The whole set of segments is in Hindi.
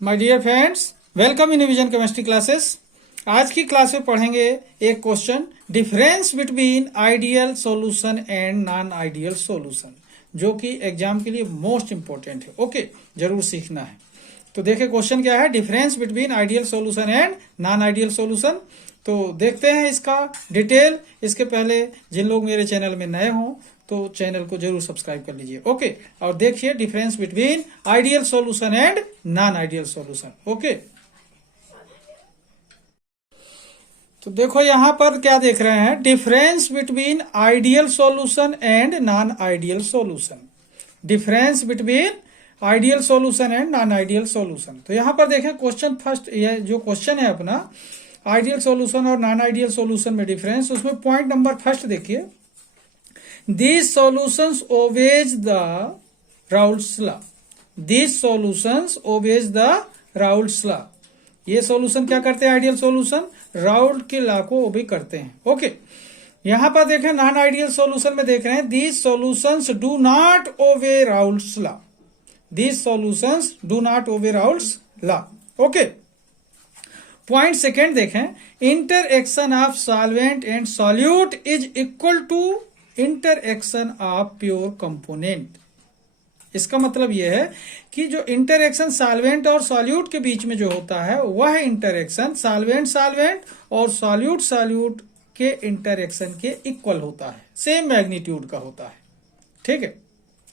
My dear friends, welcome in vision chemistry classes. आज की क्लास में पढ़ेंगे एक question, difference between ideal solution and non ideal solution, जो कि एग्जाम के लिए मोस्ट इंपॉर्टेंट है। ओके, जरूर सीखना है। तो देखिए क्वेश्चन क्या है, difference between ideal solution and non ideal solution. तो देखते हैं इसका डिटेल। इसके पहले जिन लोग मेरे चैनल में नए हों तो चैनल को जरूर सब्सक्राइब कर लीजिए। ओके, और देखिए difference between ideal solution and non ideal solution. Okay, तो देखो यहां पर क्या देख रहे हैं, difference between ideal solution and non ideal solution. Difference between ideal solution and non ideal solution. तो यहां पर देखें क्वेश्चन फर्स्ट, ये जो क्वेश्चन है अपना आइडियल सॉल्यूशन और नॉन आइडियल सॉल्यूशन में डिफरेंस, उसमें पॉइंट नंबर फर्स्ट देखिए, These solutions obeys the Raoult's law. These solutions obeys the Raoult's law. ये सॉल्यूशन क्या करते हैं, आइडियल सॉल्यूशन राउल्ट के लॉ को ओबे करते हैं। ओके, यहां पर देखें नॉन आइडियल सॉल्यूशन में देख रहे हैं, these solutions do not obey Raoult's law. These solutions do not obey Raoult's law. Okay, point second देखें, interaction of solvent and solute is equal to interaction of pure component. इसका मतलब यह है कि जो इंटरएक्शन सॉल्वेंट और सॉल्यूट के बीच में जो होता है वह इंटरएक्शन सॉल्वेंट सॉल्वेंट और सॉल्यूट सॉल्यूट के इंटरएक्शन के इक्वल होता है, सेम मैग्नीट्यूड का होता है। ठीक है,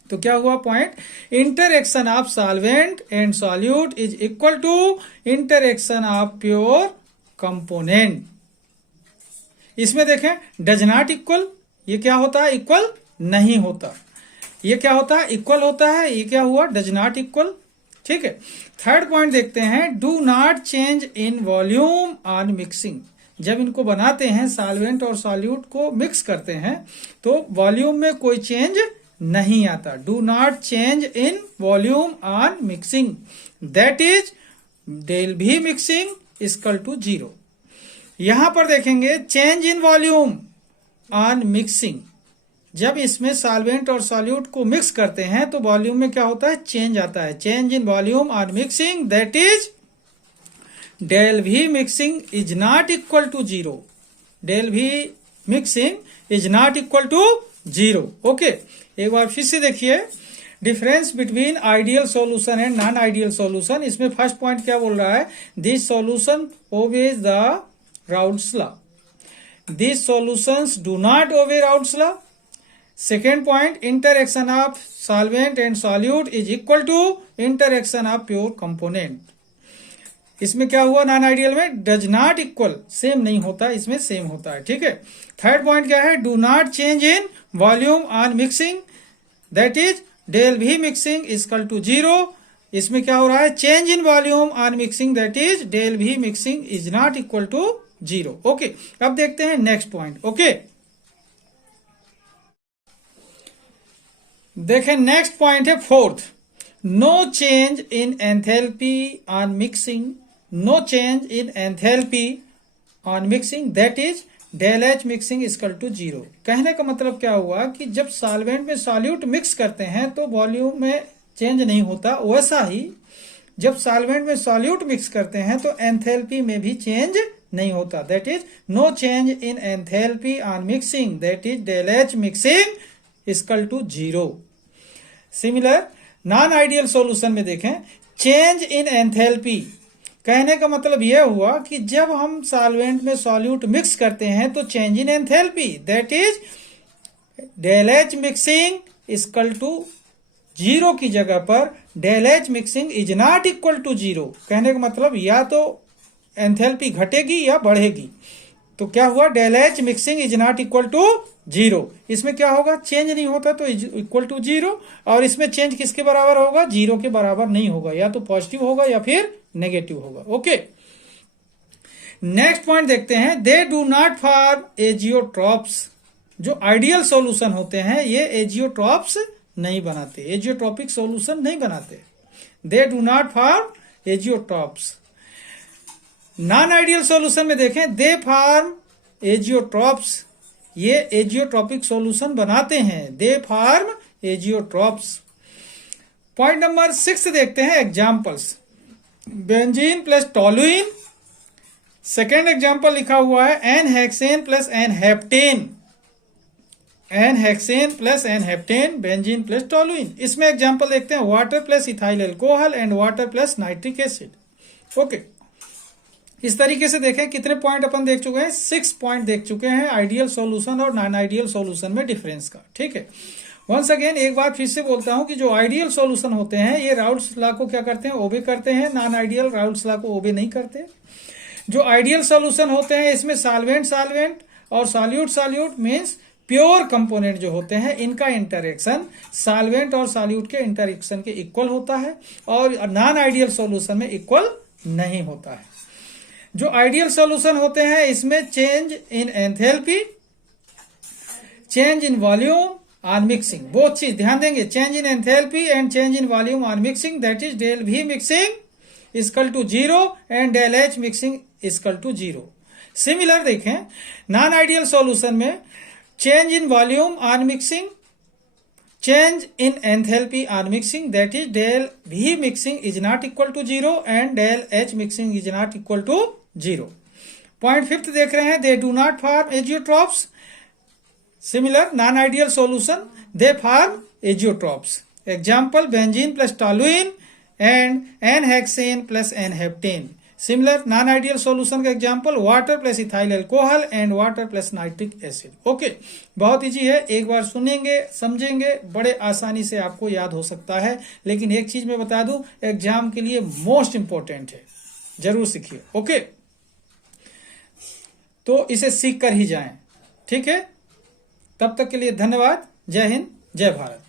तो क्या हुआ point, interaction of solvent and solute is equal to interaction of pure component. इसमें देखें डज नॉट इक्वल, ये क्या होता है, इक्वल नहीं होता। ये क्या होता है, इक्वल होता है। ये क्या हुआ, डज नॉट इक्वल। ठीक है, थर्ड पॉइंट देखते हैं, do not change in volume on mixing. जब इनको बनाते हैं सॉल्वेंट और सॉल्यूट को मिक्स करते हैं तो वॉल्यूम में कोई चेंज नहीं आता। Do not change in volume on mixing, that is del भी मिक्सिंग इक्वल टू 0। यहां पर देखेंगे change in volume on mixing, जब इसमें सॉल्वेंट और सॉल्यूट को मिक्स करते हैं तो वॉल्यूम में क्या होता है, चेंज आता है। Change in volume on mixing that is del भी mixing is not equal to 0। Del भी mixing is not equal to 0। Okay, एक बार फिर से देखिए, difference between ideal solution and non ideal solution. इसमें फर्स्ट पॉइंट क्या बोल रहा है, this solution obeys the Raoult's law. These solutions do not obey Raoult's law. Second point, interaction of solvent and solute is equal to interaction of pure component. इसमें क्या हुआ, नॉन आइडियल में डज नॉट इक्वल, सेम नहीं होता, इसमें सेम होता है। ठीक है, थर्ड पॉइंट क्या है, do not change in volume on mixing that is del भी मिक्सिंग इक्वल टू 0। इसमें क्या हो रहा है, change in volume on mixing that is del भी mixing is not equal to 0। Okay, अब देखते हैं नेक्स्ट पॉइंट। ओके, देखें नेक्स्ट पॉइंट है fourth, no change in enthalpy on mixing. No change in enthalpy on mixing that is del H mixing equal to 0। कहने का मतलब क्या हुआ कि जब सॉल्वेंट में सॉल्यूट मिक्स करते हैं तो वॉल्यूम में चेंज नहीं होता, वैसा ही जब सॉल्वेंट में सॉल्यूट मिक्स करते हैं तो एंथैल्पी में भी चेंज नहीं होता। That is no change in enthalpy on mixing that is del H mixing equal to 0। Similar non ideal solution में देखें, चेंज इन एंथैल्पी, कहने का मतलब यह हुआ कि जब हम सॉल्वेंट में सॉल्यूट मिक्स करते हैं तो change in enthalpy that is del H mixing equal to 0 की जगह पर del H mixing is not equal to 0। कहने का मतलब या तो एंथैल्पी घटेगी या बढ़ेगी। तो क्या हुआ, del H mixing is not equal to 0। इसमें क्या होगा, चेंज नहीं होता तो इक्वल टू 0, और इसमें चेंज किसके बराबर होगा, 0 के बराबर नहीं होगा, या तो पॉजिटिव होगा या फिर नेगेटिव होगा। ओके, नेक्स्ट पॉइंट देखते हैं, दे डू नॉट फॉर्म एजियोट्रॉप्स। जो आइडियल सॉल्यूशन होते हैं ये एजियोट्रॉप्स नहीं बनाते, एजियोट्रॉपिक सॉल्यूशन नहीं बनाते। They do not form azeotropes. Non ideal solution में देखें, दे फॉर्म एजियोट्रॉप्स, ये एजियोट्रॉपिक सॉल्यूशन बनाते हैं, they form azeotropes. Point number 6 देखते हैं, examples. Benzene plus toluene. Second example लिखा हुआ है n hexane plus n heptane, n hexane plus n heptane, benzene plus toluene. इसमें एग्जाम्पल देखते हैं water plus ethyl alcohol and water plus nitric acid. Okay, इस तरीके से देखें कितने पॉइंट अपन देख चुके हैं, 6 पॉइंट देख चुके हैं आइडियल सॉल्यूशन और नॉन आइडियल सॉल्यूशन में डिफरेंस का। ठीक है, वंस अगेन एक बार फिर से बोलता हूं कि जो आइडियल सॉल्यूशन होते हैं ये राउल्स लॉ को क्या करते हैं, ओबे करते हैं। नॉन आइडियल राउल्स लॉ को ओबे नहीं करते। जो आइडियल सॉल्यूशन होते हैं इसमें सॉल्वेंट सॉल्वेंट और solute solute means pure component जो होते हैं इनका इंटरेक्शन सॉल्वेंट और सॉल्यूट के इंटरेक्शन के इक्वल होता है, और नॉन आइडियल सॉल्यूशन में इक्वल नहीं होता है। जो आइडियल सॉल्यूशन होते हैं इसमें change in enthalpy, change in volume on mixing, both चीज ध्यान देंगे, change in enthalpy and change in volume on mixing, that is del V mixing equal to 0 and del H mixing equal to 0। Similar देखें नॉन आइडियल सॉल्यूशन में change in volume on mixing, change in enthalpy on mixing, that is del V mixing is not equal to 0 and del H mixing is not equal to 0। Point fifth देख रहे हैं they do not form azeotrophs। Similar non ideal solution they form azeotrophs। Example benzene plus toluene and n-hexane plus n-heptane। Similar non ideal solution का example water plus ethyl alcohol and water plus nitric acid. Okay, बहुत इजी है, एक बार सुनेंगे समझेंगे बड़े आसानी से आपको याद हो सकता है। लेकिन एक चीज मैं बता दूं एग्जाम के लिए मोस्ट इंपॉर्टेंट है, जरूर सीखिए। ओके, तो इसे सीख कर ही जाएं। ठीक है, तब तक के लिए धन्यवाद। जय हिंद, जय भारत।